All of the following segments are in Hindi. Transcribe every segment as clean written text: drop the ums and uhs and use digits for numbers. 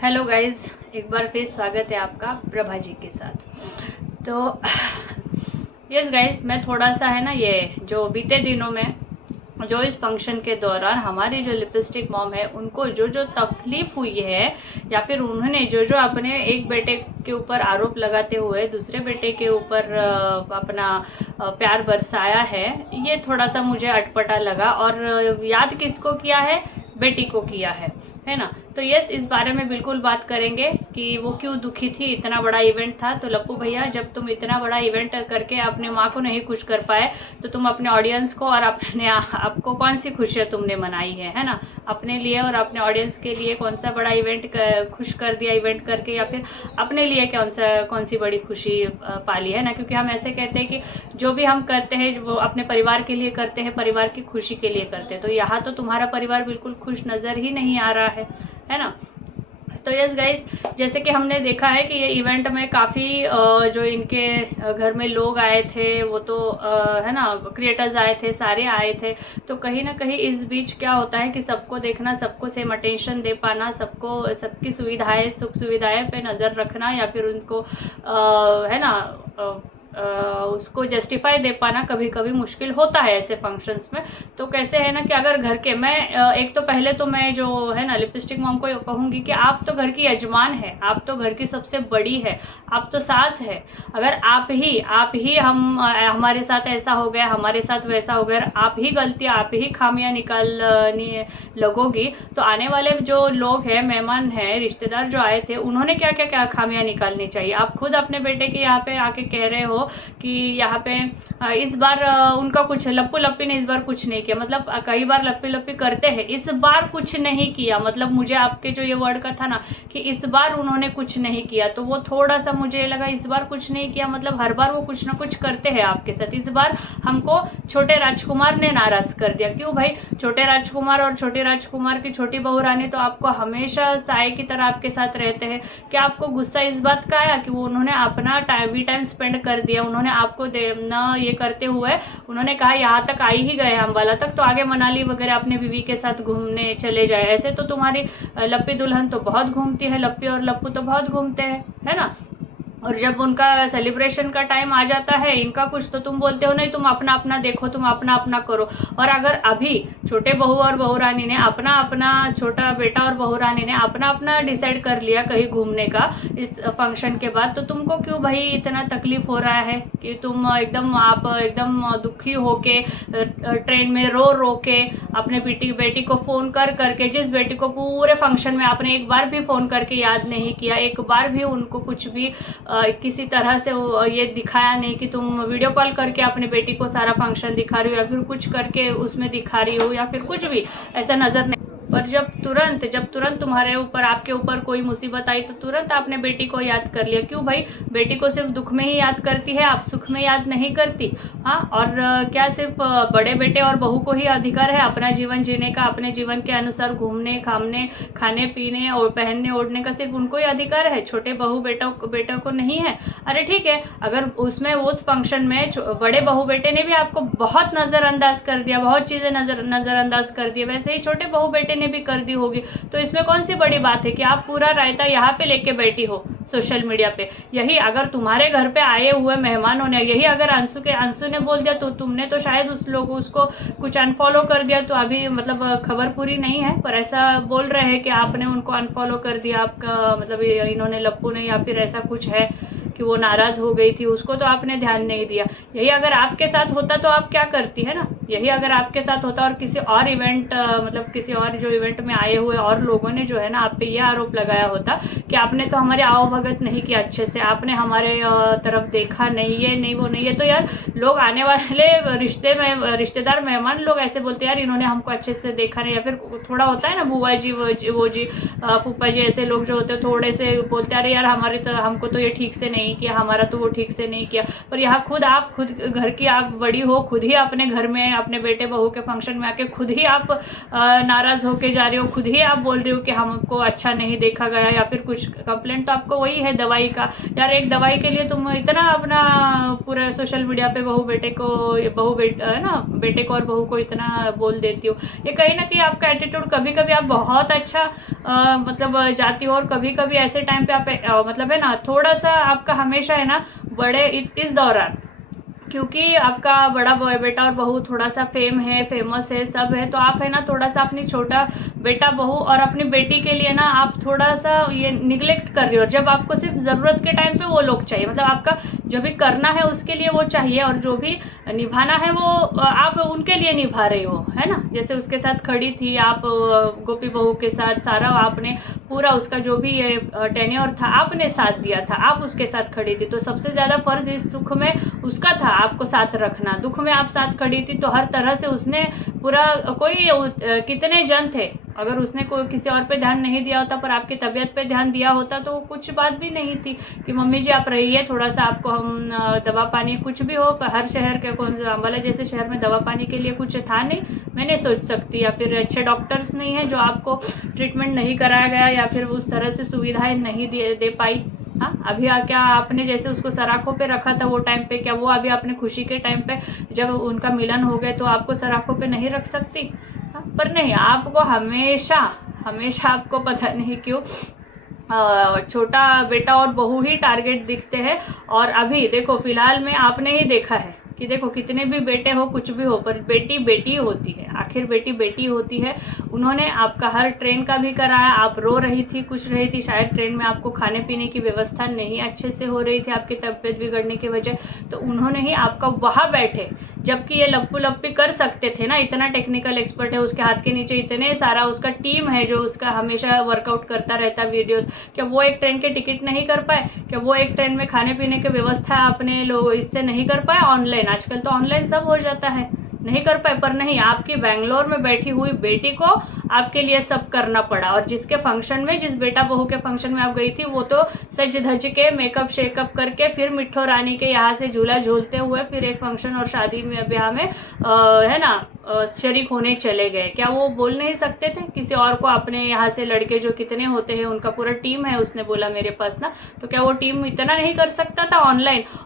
हेलो गाइज, एक बार फिर स्वागत है आपका प्रभा जी के साथ। तो यस गाइज, मैं थोड़ा सा है ना ये जो बीते दिनों में जो इस फंक्शन के दौरान हमारी जो लिपस्टिक मॉम है उनको जो जो तकलीफ हुई है या फिर उन्होंने जो जो अपने एक बेटे के ऊपर आरोप लगाते हुए दूसरे बेटे के ऊपर अपना प्यार बरसाया है, ये थोड़ा सा मुझे अटपटा लगा। और याद किसको किया है? बेटी को किया है ना। तो यस, इस बारे में बिल्कुल बात करेंगे कि वो क्यों दुखी थी। इतना बड़ा इवेंट था, तो लप्पू भैया जब तुम इतना बड़ा इवेंट करके अपने माँ को नहीं खुश कर पाए तो तुम अपने ऑडियंस को और अपने आपको कौन सी खुशियाँ तुमने मनाई है ना। अपने लिए और अपने ऑडियंस के लिए कौन सा बड़ा इवेंट खुश कर दिया इवेंट करके, या फिर अपने लिए कौन सी बड़ी खुशी पाली है ना। क्योंकि हम ऐसे कहते हैं कि जो भी हम करते हैं वो अपने परिवार के लिए करते हैं, परिवार की खुशी के लिए करते हैं। तो यहाँ तो तुम्हारा परिवार बिल्कुल खुश नज़र ही नहीं आ रहा है ना। तो यस गाइज, जैसे कि हमने देखा है कि ये इवेंट में काफ़ी जो इनके घर में लोग आए थे वो तो है ना, क्रिएटर्स आए थे, सारे आए थे। तो कहीं ना कहीं इस बीच क्या होता है कि सबको देखना, सबको सेम अटेंशन दे पाना, सबको सबकी सुविधाएं सुख सुविधाएं पे नज़र रखना, या फिर उनको है ना उसको जस्टिफाई दे पाना कभी कभी मुश्किल होता है ऐसे फंक्शंस में। तो कैसे है ना कि अगर घर के मैं एक तो पहले तो मैं जो है ना लिपस्टिक मॉम को कहूँगी कि आप तो घर की यजमान है, आप तो घर की सबसे बड़ी है, आप तो सास है। अगर आप ही हमारे साथ ऐसा हो गया, हमारे साथ वैसा हो गया, आप ही गलतियाँ, आप ही खामियां निकालने लगोगी तो आने वाले जो लोग हैं, मेहमान हैं, रिश्तेदार जो आए थे, उन्होंने क्या खामियां निकालनी चाहिए। आप खुद अपने बेटे के यहाँ पे आके कह रहे हो कि यहाँ पे इस बार उनका कुछ लप्पू लप्पी ने इस बार कुछ नहीं किया। मतलब कई बार लप्पी लप्पी करते हैं, इस बार कुछ नहीं किया। मतलब मुझे आपके जो ये वर्ड का था ना कि इस बार उन्होंने कुछ नहीं किया, तो वो थोड़ा सा मुझे लगा इस बार कुछ नहीं किया मतलब हर बार वो कुछ ना कुछ करते हैं आपके साथ। इस बार हमको छोटे राजकुमार ने नाराज कर दिया। क्यों भाई? छोटे राजकुमार और छोटे राजकुमार की छोटी बहू रानी तो आपको हमेशा साए की तरह आपके साथ रहते हैं। क्या आपको गुस्सा इस बात का आया कि वो उन्होंने अपना टाइम स्पेंड कर दिया, उन्होंने आपको न ये करते हुए उन्होंने कहा यहाँ तक आई ही गए अम्बाला तक, तो आगे मनाली वगैरह अपने बीवी के साथ घूमने चले जाए। ऐसे तो तुम्हारी लप्पी दुल्हन तो बहुत घूमती है, लप्पी और लप्पू तो बहुत घूमते हैं, है ना। और जब उनका सेलिब्रेशन का टाइम आ जाता है इनका कुछ, तो तुम बोलते हो नहीं तुम अपना अपना देखो, तुम अपना अपना करो। और अगर अभी छोटे बहू और बहू रानी ने अपना अपना, छोटा बेटा और बहू रानी ने अपना अपना डिसाइड कर लिया कहीं घूमने का इस फंक्शन के बाद, तो तुमको क्यों भाई इतना तकलीफ हो रहा है कि तुम आप एकदम दुखी होके ट्रेन में रो के अपने बेटी को फ़ोन करके, जिस बेटी को पूरे फंक्शन में आपने एक बार भी फ़ोन करके याद नहीं किया, एक बार भी उनको कुछ भी किसी तरह से ये दिखाया नहीं कि तुम वीडियो कॉल करके अपने बेटी को सारा फंक्शन दिखा रही हो या फिर कुछ करके उसमें दिखा रही हो या फिर कुछ भी ऐसा नज़र नहीं। पर जब तुरंत तुम्हारे ऊपर, आपके ऊपर कोई मुसीबत आई तो तुरंत आपने बेटी को याद कर लिया। क्यों भाई? बेटी को सिर्फ दुख में ही याद करती है, आप सुख में याद नहीं करती। हाँ, और क्या सिर्फ बड़े बेटे और बहू को ही अधिकार है अपना जीवन जीने का, अपने जीवन के अनुसार घूमने खामने खाने पीने और पहनने ओढ़ने का सिर्फ उनको ही अधिकार है, छोटे बहू बेटों को नहीं है? अरे ठीक है, अगर उसमें उस फंक्शन में बड़े बहू बेटे ने भी आपको बहुत नज़रअंदाज कर दिया, बहुत चीज़ें नज़रअंदाज कर दी, वैसे ही छोटे बहू बेटे ने भी कर दी होगी, तो इसमें कौन सी बड़ी बात है कि आप पूरा रायता यहाँ पे लेके बैठी हो सोशल मीडिया पे। यही अगर तुम्हारे घर पे आए हुए मेहमानों ने, यही अगर अंशु ने बोल दिया तो तुमने तो शायद उसको कुछ अनफॉलो कर दिया, तो अभी मतलब खबर पूरी नहीं है पर ऐसा बोल रहे हैं कि आपने उनको अनफॉलो कर दिया, आपका मतलब इन्होंने लप्पू ने, या फिर ऐसा कुछ है कि वो नाराज़ हो गई थी, उसको तो आपने ध्यान नहीं दिया। यही अगर आपके साथ होता तो आप क्या करती है ना। यही अगर आपके साथ होता और किसी और इवेंट मतलब किसी और जो इवेंट में आए हुए और लोगों ने जो है ना आप पे ये आरोप लगाया होता कि आपने तो हमारे आवभगत नहीं किया अच्छे से, आपने हमारे तरफ देखा नहीं, ये नहीं वो नहीं है, तो यार लोग आने वाले रिश्तेदार मेहमान लोग ऐसे बोलते हैं यार इन्होंने हमको अच्छे से देखा नहीं। या फिर थोड़ा होता है ना बुआ जी वो जी फूफा जी, ऐसे लोग जो होते हैं थोड़े से बोलते हैं अरे यार हमको तो ये ठीक से नहीं नहीं किया, हमारा तो वो ठीक से नहीं किया। पर यहाँ खुद घर की आप बड़ी हो, खुद ही अपने घर में अपने बेटे बहू के फंक्शन में आके खुद ही आप नाराज़ होके जा रहे हो, खुद ही आप बोल रहे हो कि हमको अच्छा नहीं देखा गया, या फिर कुछ कंप्लेंट तो आपको वही है दवाई का। यार एक दवाई के लिए तुम इतना अपना पूरा सोशल मीडिया पे बेटे को और बहू को इतना बोल देती हो। ये कहीं ना कहीं आपका एटीट्यूड, कभी कभी आप बहुत अच्छा मतलब जाती हो, और कभी कभी ऐसे टाइम पे आप मतलब है ना थोड़ा सा आपका हमेशा है ना बड़े इस दौरान, क्योंकि आपका बड़ा बेटा और बहू थोड़ा सा फेमस है, सब है, तो आप है ना थोड़ा सा अपनी छोटा बेटा बहू और अपनी बेटी के लिए ना आप थोड़ा सा ये निगलेक्ट कर रही हो। जब आपको सिर्फ ज़रूरत के टाइम पे वो लोग चाहिए, मतलब आपका जो भी करना है उसके लिए वो चाहिए, और जो भी निभाना है वो आप उनके लिए निभा रही हो, है ना। जैसे उसके साथ खड़ी थी आप, गोपी बहू के साथ सारा आपने पूरा उसका जो भी टेन्योर था आपने साथ दिया था, आप उसके साथ खड़ी थी। तो सबसे ज़्यादा फर्ज इस सुख में उसका था आपको साथ रखना, दुख में आप साथ खड़ी थी। तो हर तरह से उसने पूरा कितने जन थे, अगर उसने कोई किसी और पे ध्यान नहीं दिया होता पर आपकी तबीयत पे ध्यान दिया होता तो कुछ बात भी नहीं थी कि मम्मी जी आप रहिए, थोड़ा सा आपको हम दवा पानी कुछ भी हो। हर शहर के कौन सा अम्बाला जैसे शहर में दवा पानी के लिए कुछ था नहीं, मैं नहीं सोच सकती, या फिर अच्छे डॉक्टर्स नहीं हैं जो आपको ट्रीटमेंट नहीं कराया गया, या फिर उस तरह से सुविधाएं नहीं दे पाई। हाँ, अभी क्या आपने जैसे उसको सराखों पे रखा था वो टाइम पे, क्या वो अभी अपने खुशी के टाइम पे जब उनका मिलन हो गए तो आपको सराखों पे नहीं रख सकती? हाँ, पर नहीं, आपको हमेशा आपको पता नहीं क्यों छोटा बेटा और बहू ही टारगेट दिखते हैं। और अभी देखो फिलहाल में आपने ही देखा है कि देखो कितने भी बेटे हो कुछ भी हो, पर बेटी बेटी होती है, आखिर बेटी बेटी होती है। उन्होंने आपका हर ट्रेन का भी कराया, आप रो रही थी, कुछ रही थी, शायद ट्रेन में आपको खाने पीने की व्यवस्था नहीं अच्छे से हो रही थी आपकी तबीयत बिगड़ने की वजह, तो उन्होंने ही आपका वहाँ बैठे, जबकि ये लप्पू लप्पी कर सकते थे ना, इतना टेक्निकल एक्सपर्ट है उसके हाथ के नीचे, इतने सारा उसका टीम है जो उसका हमेशा वर्कआउट करता रहता वीडियोस। क्या वो एक ट्रेन के टिकट नहीं कर पाए? क्या वो एक ट्रेन में खाने पीने की व्यवस्था अपने लोग इससे नहीं कर पाए? ऑनलाइन, आजकल तो ऑनलाइन सब हो जाता है, नहीं कर पाए। पर नहीं, आपकी बेंगलोर में बैठी हुई बेटी को आपके लिए सब करना पड़ा। और जिसके फंक्शन में, जिस बेटा बहू के फंक्शन में आप गई थी, वो तो सज धज के मेकअप शेकअप करके फिर मिट्ठो रानी के यहाँ से झूला झूलते हुए फिर एक फंक्शन और शादी में ब्याह में है ना शरीक होने चले गए। क्या वो बोल नहीं सकते थे किसी और को? अपने यहाँ से लड़के जो कितने होते हैं उनका पूरा टीम है, उसने बोला मेरे पास ना, तो क्या वो टीम इतना नहीं कर सकता था?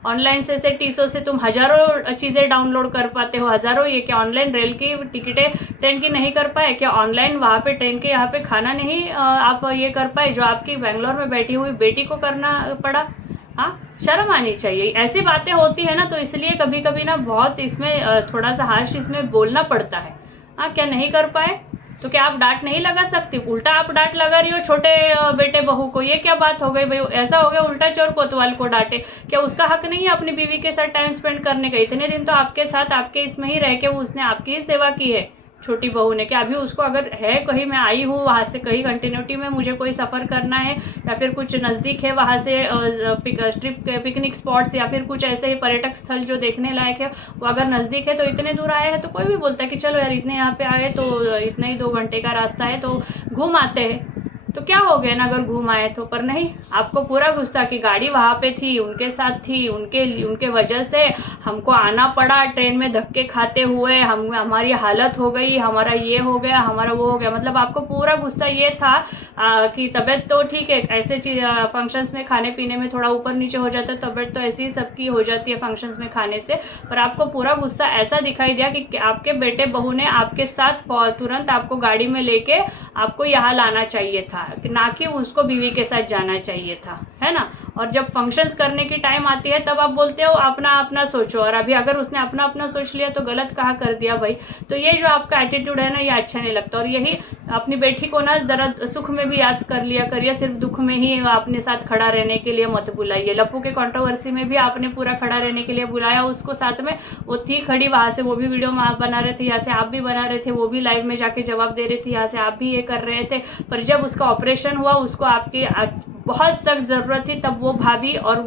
ऑनलाइन से टीसो से तुम हजारों चीज़ें डाउनलोड कर पाते हो, हजारों। ये क्या ऑनलाइन रेल की टिकटें ट्रेन की नहीं कर पाए? क्या ऑनलाइन वहाँ पे ट्रेन के यहाँ पे खाना नहीं आप ये कर पाए जो आपकी बेंगलोर में बैठी हुई बेटी को करना पड़ा? हाँ, शर्म आनी चाहिए। ऐसी बातें होती है ना, तो इसलिए कभी कभी ना बहुत इसमें थोड़ा सा हार्श इसमें बोलना पड़ता है। हाँ, क्या नहीं कर पाए तो क्या आप डांट नहीं लगा सकती? उल्टा आप डांट लगा रही हो छोटे बेटे बहू को, ये क्या बात हो गई भाई? ऐसा हो गया उल्टा चोर कोतवाल को डांटे। क्या उसका हक नहीं है अपनी बीवी के साथ टाइम स्पेंड करने का? इतने दिन तो आपके साथ आपके इसमें ही रह के उसने आपकी ही सेवा की है छोटी बहू ने। क्या अभी उसको अगर है कहीं मैं आई हूँ वहाँ से कहीं कंटिन्यूटी में मुझे कोई सफ़र करना है, या फिर कुछ नज़दीक है वहाँ से पिकनिक स्पॉट्स या फिर कुछ ऐसे ही पर्यटक स्थल जो देखने लायक है, वो अगर नज़दीक है तो इतने दूर आए हैं तो कोई भी बोलता है कि चलो यार इतने यहाँ पे आए तो इतना ही 2 घंटे का रास्ता है तो घूम आते हैं, तो क्या हो गया ना अगर घूम आए तो। पर नहीं, आपको पूरा गुस्सा कि गाड़ी वहाँ पे थी, उनके साथ थी, उनके वजह से हमको आना पड़ा ट्रेन में धक्के खाते हुए, हमारी हालत हो गई, हमारा ये हो गया, हमारा वो हो गया। मतलब आपको पूरा गुस्सा ये था कि तबीयत तो ठीक है, ऐसे फंक्शंस में खाने पीने में थोड़ा ऊपर नीचे हो जाता है, तबीयत तो ऐसी ही सबकी हो जाती है फंक्शंस में खाने से। पर आपको पूरा गुस्सा ऐसा दिखाई दिया कि आपके बेटे बहू ने आपके साथ तुरंत आपको गाड़ी में लेके आपको यहाँ लाना चाहिए था, ना कि उसको बीवी के साथ जाना चाहिए था, है ना। और जब फंक्शंस करने की टाइम आती है तब आप बोलते हो अपना अपना सोचो, और अभी अगर उसने अपना अपना सोच लिया तो गलत कहा कर दिया भाई। तो ये जो आपका एटीट्यूड है ना, ये अच्छा नहीं लगता। और यही अपनी बेटी को ना जरा सुख में भी याद कर लिया करिए, सिर्फ दुख में ही अपने साथ खड़ा रहने के लिए मत बुलाइए। लप्पू के कंट्रोवर्सी में भी आपने पूरा खड़ा रहने के लिए बुलाया उसको साथ में, वो थी खड़ी वहाँ से, वो भी वीडियो में आप बना रहे थे, यहाँ से आप भी बना रहे थे, वो भी लाइव में जाके जवाब दे रही थी, यहाँ से आप भी ये कर रहे थे। पर जब उसका ऑपरेशन हुआ उसको आपकी बहुत सख्त ज़रूरत थी, तब वो भाभी और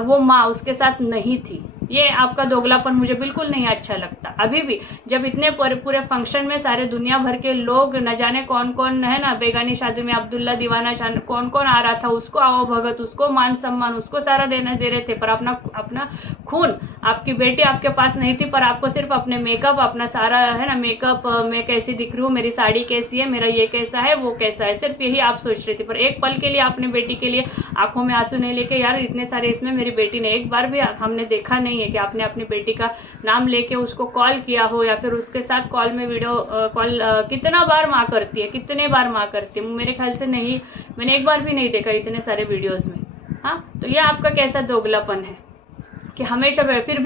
वो माँ उसके साथ नहीं थी। ये आपका दोगलापन मुझे बिल्कुल नहीं अच्छा लगता। अभी भी जब इतने पूरे फंक्शन में सारे दुनिया भर के लोग, न जाने कौन कौन है ना, बेगानी शादी में अब्दुल्ला दीवाना कौन कौन आ रहा था, उसको आओ भगत, उसको मान सम्मान, उसको सारा देने दे रहे थे, पर अपना खून, आपकी बेटी आपके पास नहीं थी, पर आपको सिर्फ अपने मेकअप, अपना सारा है ना मेकअप, मैं कैसी दिख रही हूँ, मेरी साड़ी कैसी है, मेरा ये कैसा है, वो कैसा है, सिर्फ यही आप सोच रही थी। पर एक पल के लिए आपने बेटी के लिए आंखों में आंसू नहीं लेके, यार इतने सारे इसमें मेरी बेटी ने, एक बार भी हमने देखा नहीं है कि आपने अपनी बेटी का नाम लेके उसको कॉल किया हो, या फिर उसके साथ कॉल में वीडियो कॉल कितना बार माँ करती है, कितने बार माँ करती है, मेरे ख्याल से नहीं, मैंने एक बार भी नहीं देखा इतने सारे वीडियोस में। हाँ, तो ये आपका कैसा दोगलापन है कि हमेशा, फिर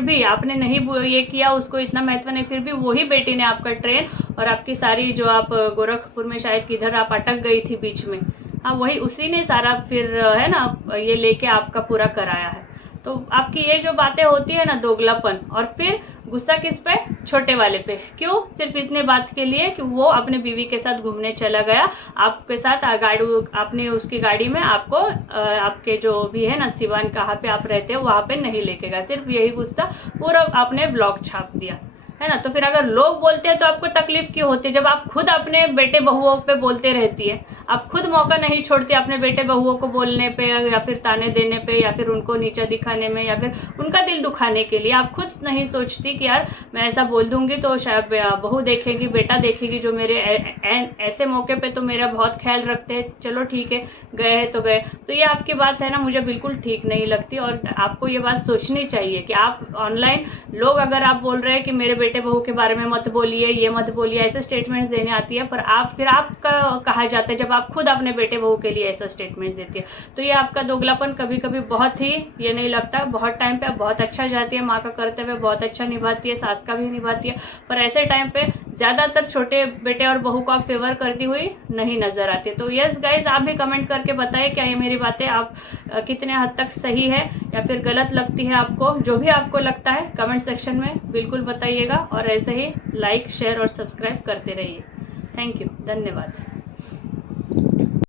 भी आपने नहीं ये किया, उसको इतना महत्व नहीं, फिर भी वही बेटी ने आपका ट्रेन और आपकी सारी, जो आप गोरखपुर में शायद किधर आप अटक गई थी बीच में, हाँ वही उसी ने सारा फिर है ना ये लेके आपका पूरा कराया है। तो आपकी ये जो बातें होती है ना दोगलापन, और फिर गुस्सा किस पे, छोटे वाले पे, क्यों, सिर्फ इतने बात के लिए कि वो अपने बीवी के साथ घूमने चला गया, आपके साथ आपने उसकी गाड़ी में आपको आपके जो भी है ना सिवान कहाँ पे आप रहते हो वहाँ पे नहीं लेके गया, सिर्फ यही गुस्सा, पूरा आपने ब्लॉग छाप दिया है ना। तो फिर अगर लोग बोलते हैं तो आपको तकलीफ क्यों होती है, जब आप खुद अपने बेटे बहुओं पे बोलते रहती है, आप खुद मौका नहीं छोड़ती अपने बेटे बहुओं को बोलने पे, या फिर ताने देने पे, या फिर उनको नीचा दिखाने में, या फिर उनका दिल दुखाने के लिए आप खुद नहीं सोचती कि यार मैं ऐसा बोल दूंगी तो शायद बहू देखेगी, बेटा देखेगी, जो मेरे ऐसे मौके पे तो मेरा बहुत ख्याल रखते हैं, चलो ठीक है गए हैं तो गए। तो ये आपकी बात है ना मुझे बिल्कुल ठीक नहीं लगती, और आपको ये बात सोचनी चाहिए कि आप ऑनलाइन लोग अगर आप बोल रहे हैं कि मेरे बेटे बहू के बारे में मत बोलिए, ये मत बोलिए, ऐसे स्टेटमेंट्स देने आती है, पर आपका कहा जाता है जब आप खुद अपने बेटे बहू के लिए ऐसा स्टेटमेंट देती है। तो ये आपका दोगलापन कभी कभी बहुत ही, ये नहीं लगता, बहुत टाइम पे आप बहुत अच्छा जाती है, माँ का कर्तव्य बहुत अच्छा निभाती है, सास का भी निभाती है, पर ऐसे टाइम पे ज़्यादातर छोटे बेटे और बहू को आप फेवर करती हुई नहीं नजर आती। तो यस गाइज, आप भी कमेंट करके बताइए क्या ये मेरी बातें आप कितने हद तक सही है या फिर गलत लगती है आपको, जो भी आपको लगता है कमेंट सेक्शन में बिल्कुल बताइएगा, और ऐसे ही लाइक शेयर और सब्सक्राइब करते रहिए। थैंक यू, धन्यवाद।